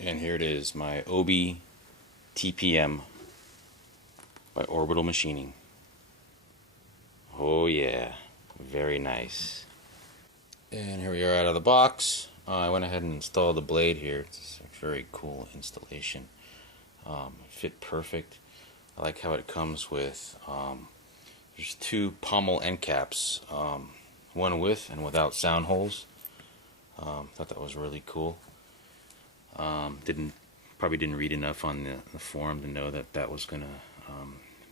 And here it is, my Obi TPM by Orbital Machining. Oh yeah, very nice. And here we are out of the box. I went ahead and installed the blade here. It's a very cool installation. It fit perfect. I like how it comes with, there's two pommel end caps, one with and without sound holes. Thought that was really cool. Probably didn't read enough on the forum to know that that was going to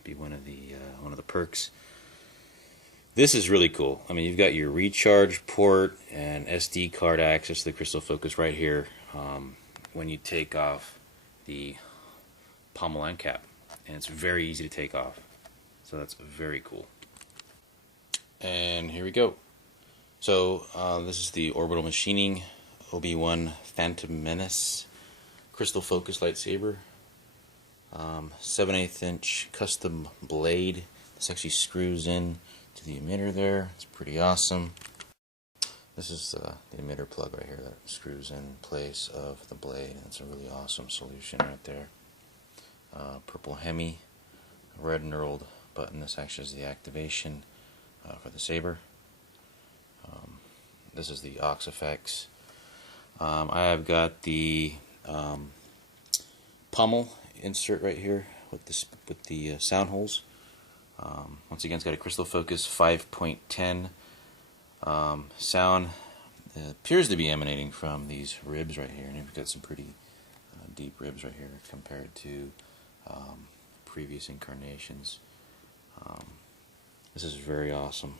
be one of the perks. This is really cool. I mean, you've got your recharge port and SD card access to the crystal focus right here when you take off the pommel end cap, and it's very easy to take off. So that's very cool. And here we go. So this is the Orbital Machining Obi Wan Phantom Menace crystal focus lightsaber. 7/8 inch custom blade. This actually screws in to the emitter there. It's pretty awesome. This is the emitter plug right here that screws in place of the blade. That's a really awesome solution right there. Purple Hemi, red knurled button. This actually is the activation for the saber. This is the HFX. I have got the pommel insert right here with the sound holes. Once again, it's got a crystal focus 5.10 sound. Appears to be emanating from these ribs right here, and you've got some pretty deep ribs right here compared to previous incarnations. This is very awesome.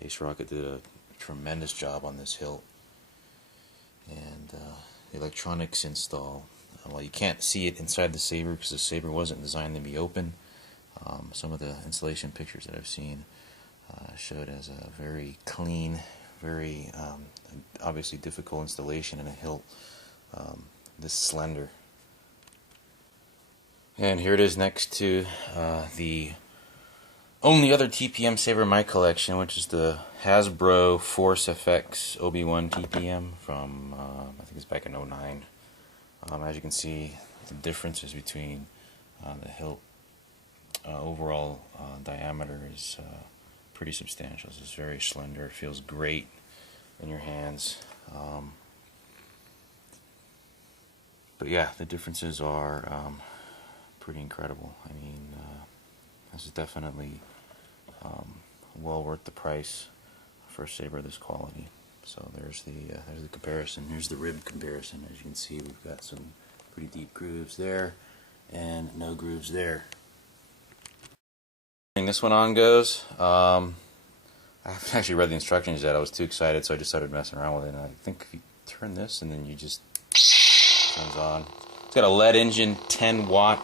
Acerocket did a tremendous job on this hilt, and the electronics install. Well, you can't see it inside the saber because the saber wasn't designed to be open. Some of the installation pictures that I've seen showed as a very clean, very obviously difficult installation in a hilt this slender. And here it is next to the only other TPM saber in my collection, which is the Hasbro Force FX Obi Wan TPM from I think it's back in '09. As you can see, the differences between the hilt overall diameter is pretty substantial. This is very slender. It feels great in your hands. But yeah, the differences are pretty incredible. I mean, this is definitely well worth the price for a saber of this quality. So there's the comparison. Here's the rib comparison. As you can see, we've got some pretty deep grooves there and no grooves there. This one on goes. I haven't actually read the instructions yet. I was too excited, so I just started messing around with it. And I think if you turn this and then you just turns on. It's got a LEDengin 10-watt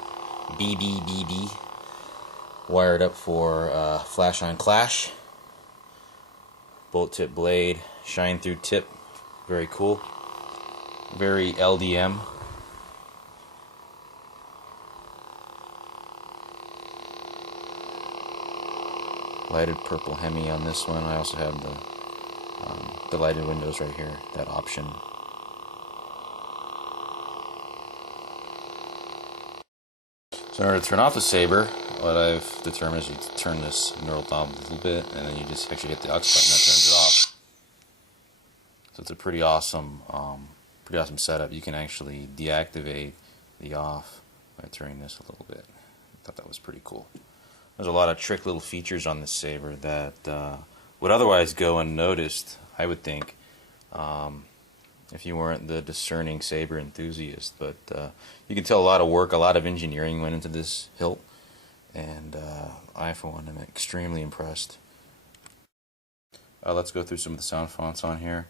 BBBB wired up for flash on clash. Bolt tip blade, shine through tip, very cool. Very LDM. Lighted purple Hemi on this one. I also have the lighted windows right here, that option. So in order to turn off the saber, what I've determined is you turn this knurled knob a little bit, and then you just actually hit the aux button that turns it off. So it's a pretty awesome setup. You can actually deactivate the off by turning this a little bit. I thought that was pretty cool. There's a lot of trick little features on this saber that would otherwise go unnoticed, I would think, if you weren't the discerning saber enthusiast. But you can tell a lot of work, a lot of engineering went into this hilt, and I, for one, am extremely impressed. Let's go through some of the sound fonts on here.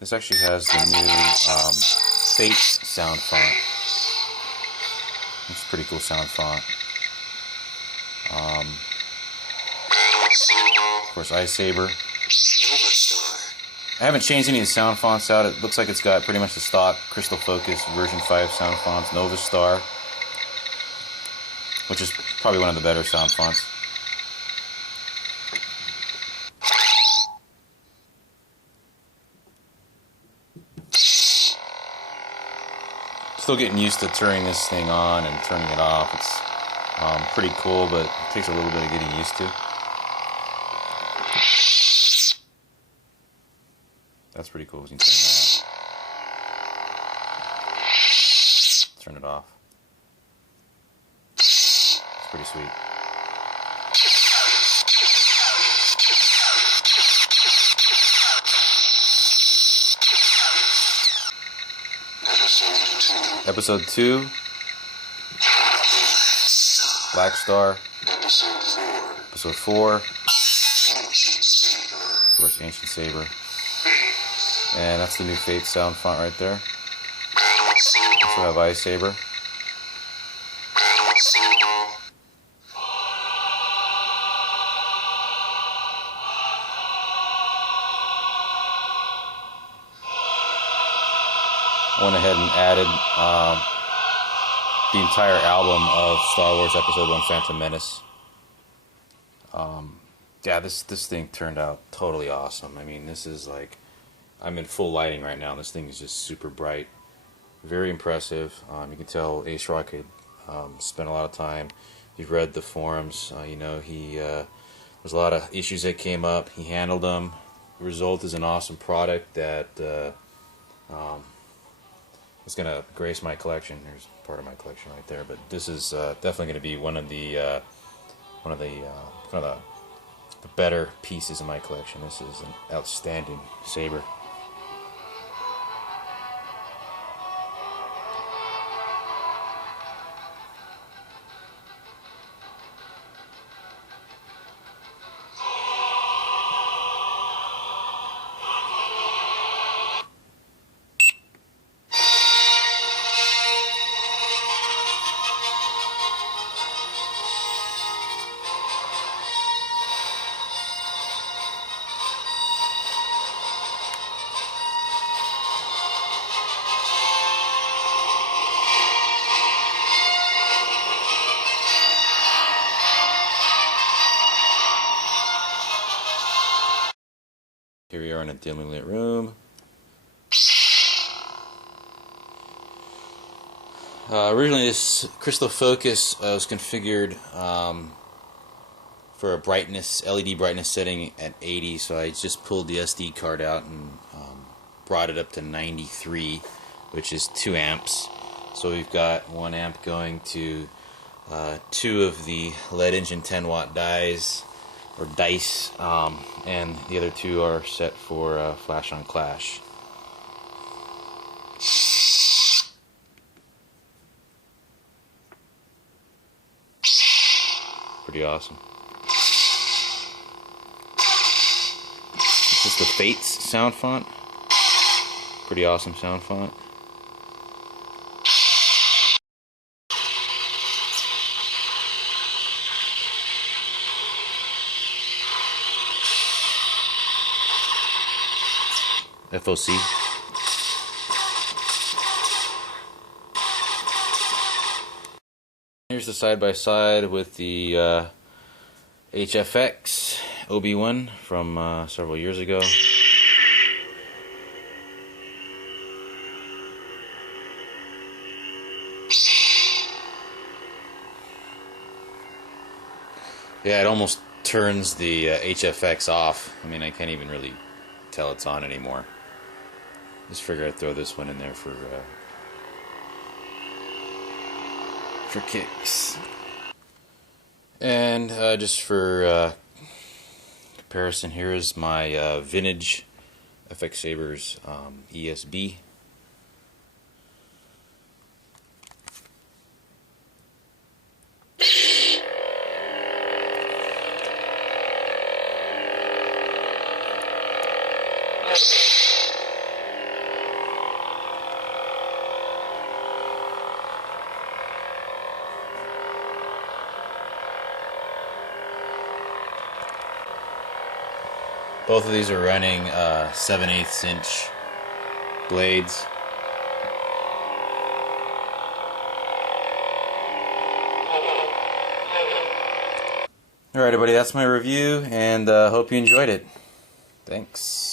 This actually has the new Fate sound font. It's a pretty cool sound font. Of course, Saber. I haven't changed any of the sound fonts out. It looks like it's got pretty much the stock Crystal Focus version 5 sound fonts. Nova Star, which is probably one of the better sound fonts. Still getting used to turning this thing on and turning it off. It's pretty cool, but it takes a little bit of getting used to. That's pretty cool. You can turn that. Turn it off. It's pretty sweet. Episode 2, Black Star. Episode 4, of course, Ancient Saber. And that's the new Fate sound font right there. Also have iSaber. I went ahead and added the entire album of Star Wars Episode 1 Phantom Menace. Yeah, this thing turned out totally awesome. I mean, this is like, I'm in full lighting right now. This thing is just super bright. Very impressive. You can tell Acerocket spent a lot of time. If you've read the forums, you know, there's a lot of issues that came up. He handled them. The result is an awesome product that it's going to grace my collection. There's part of my collection right there, but this is definitely going to be one of the better pieces of my collection. This is an outstanding saber. Here we are in a dimly lit room. Originally this crystal focus was configured for a brightness, LED brightness setting at 80, so I just pulled the SD card out and brought it up to 93, which is 2 amps. So we've got 1 amp going to 2 of the LEDengin 10-watt dies, or dice, and the other 2 are set for flash on clash. Pretty awesome. This is the Fates sound font. Pretty awesome sound font. FOC. Here's the side-by-side with the HFX Obi Wan from several years ago. Yeah, it almost turns the HFX off. I mean, I can't even really tell it's on anymore. Just figured I'd throw this one in there for kicks. And just for comparison, here is my vintage FX-Sabers ESB. Both of these are running 7/8 inch blades. Alright, everybody, that's my review, and hope you enjoyed it. Thanks.